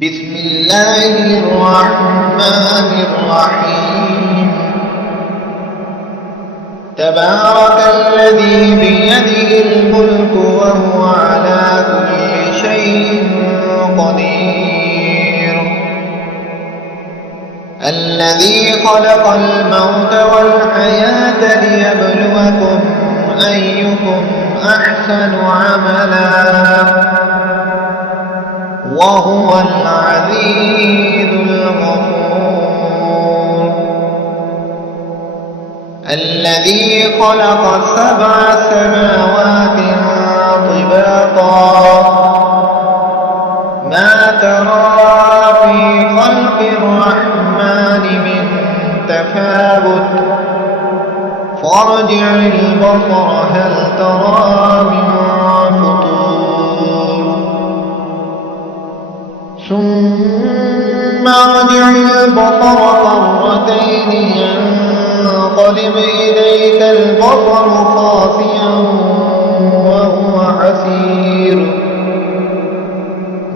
بسم الله الرحمن الرحيم. تبارك الذي بيده الملك وهو على كل شيء قدير. الذي خلق الموت والحياة ليبلوكم أيكم أحسن عملا وهو العزيز الغفور. الذي خلق 7 سماوات طباقا ما ترى في خلق الرحمن من تفاوت فارجع البصر هل ترى من ثم ارجع البصر مرتين ينقلب إليك البصر خاسئا وهو حسير.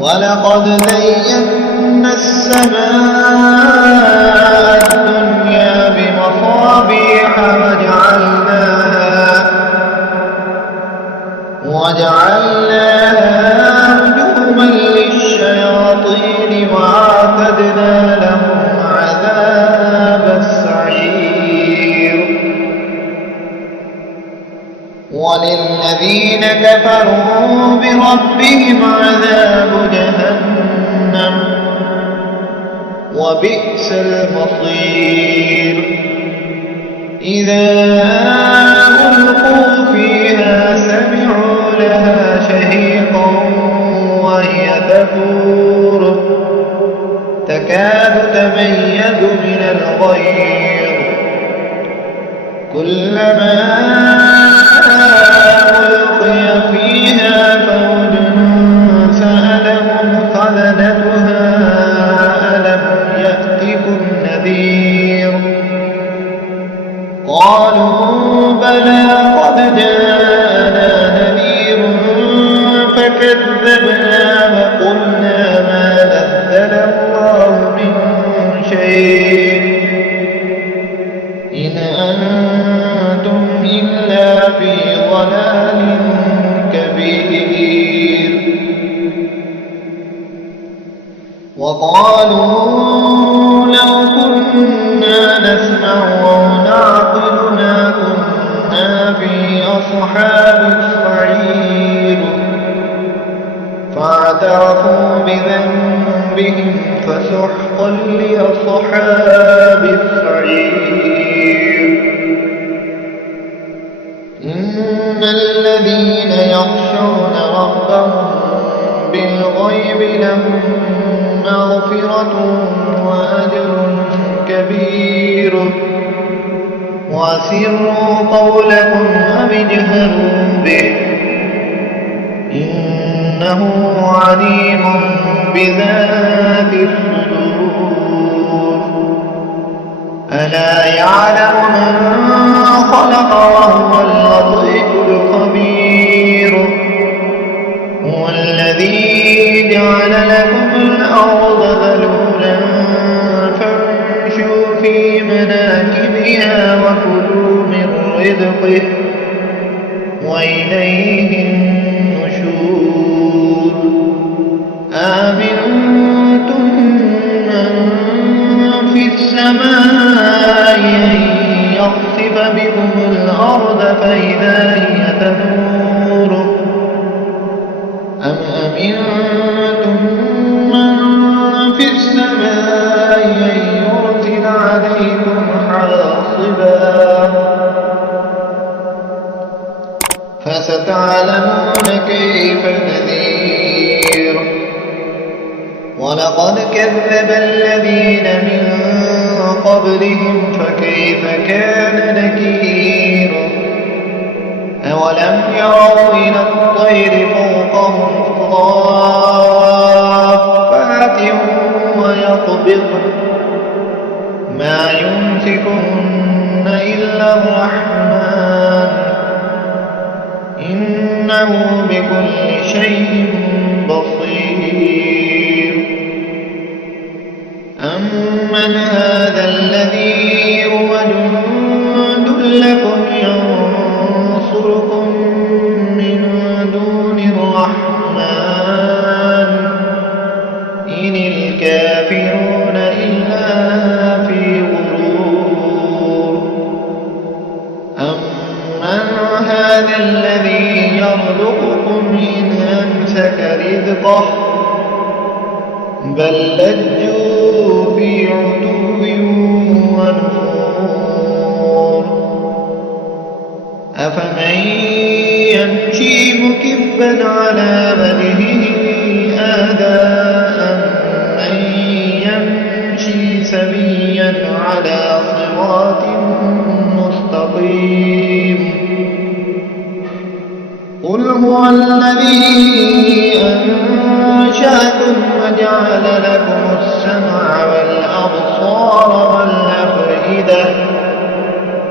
ولقد زينا السماء الدنيا بمصابيح وجعلناها رجوما للشياطين وأعتدنا لهم عذاب السعير. وللذين كفروا بربهم عذاب جهنم وبئس المصير. إذا ألقوا فيها سمعوا لها شهيقا وهي تفور تكاد تميز من الغيظ كلما ألقي فيها فوج سألهم خزنتها ألم يأتكم نذير قالوا بلى قد جاءنا نذير فكذبنا وقلنا ما نزل الله من شيء إن أنتم إلا في ضلال كبير. وقالوا لو كنا نسمع أو نعقل ما كنا في أصحاب السعير فاعترفوا بذنبهم فسحقا لأصحاب السعير. إن الذين يخشون ربهم بالغيب لهم مغفرة وأجر كبير. وأسروا قولكم أو اجهروا به إنه عليم بذات الصدور. ألا يعلم من خلق وهو اللطيف الخبير. هو الذي جعل لكم الأرض ذلولا فامشوا في مناكبها وكلوا من رزقه وإليه النشور. آمنتم من في السماء أن يخسف بكم الأرض فإذا هي تمور أم أمنتم من في السماء أن يرسل عليكم حاصبا فستعلمون كيف نذير. ولقد كذب الذين من قبلهم فكيف كان نكير. أولم يروا إلى الطير فوقهم صافات ويقبضن ما يمسكهن إلا الرحمن إنه بكل شيء بصير. الكافرون إلا في غرور أمن هذا الذي يرزقكم إن أمسك رزقه بل لجوا في عتو ونفور أفمن يمشي مكبا على وجهه أهدى أمن يمشي سويا على صراط مستقيم قل هو الذي أنشأكم وجعل لكم السمع والأبصار والأفئدة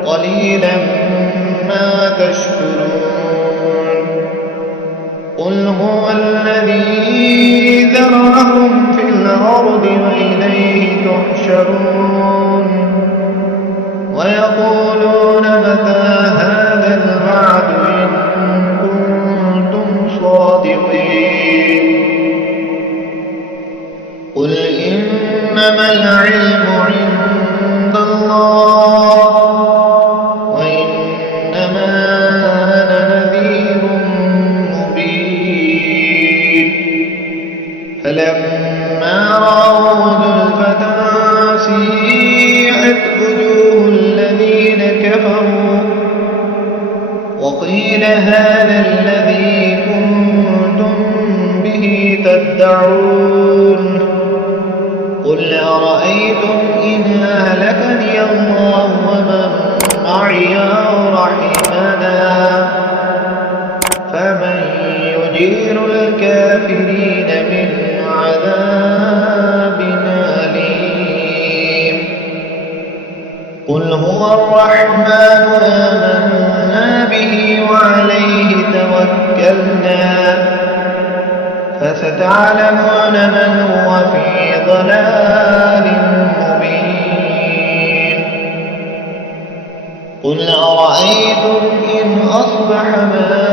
قليلا ما تشكرون قل هو الذي ذرأكم في الأرض وإليه تحشرون ويقولون متى هذا الوعد إن كنتم صادقين قل إنما العلم عند الله وإنما أنا نذير مبين فلما رأوا زلفة سيئت وجوه الذين كفروا وقيل هذا الذي كنتم به تدعون قل أرأيتم إن أهلكني الله ومن معي أو رحمنا فمن يجير الكافرين من عذاب أليم قل هو الرحمن آمنا به وعليه توكلنا فستعلمون من هو في ضلال مبين قل أرأيتم إن أصبح ماؤكم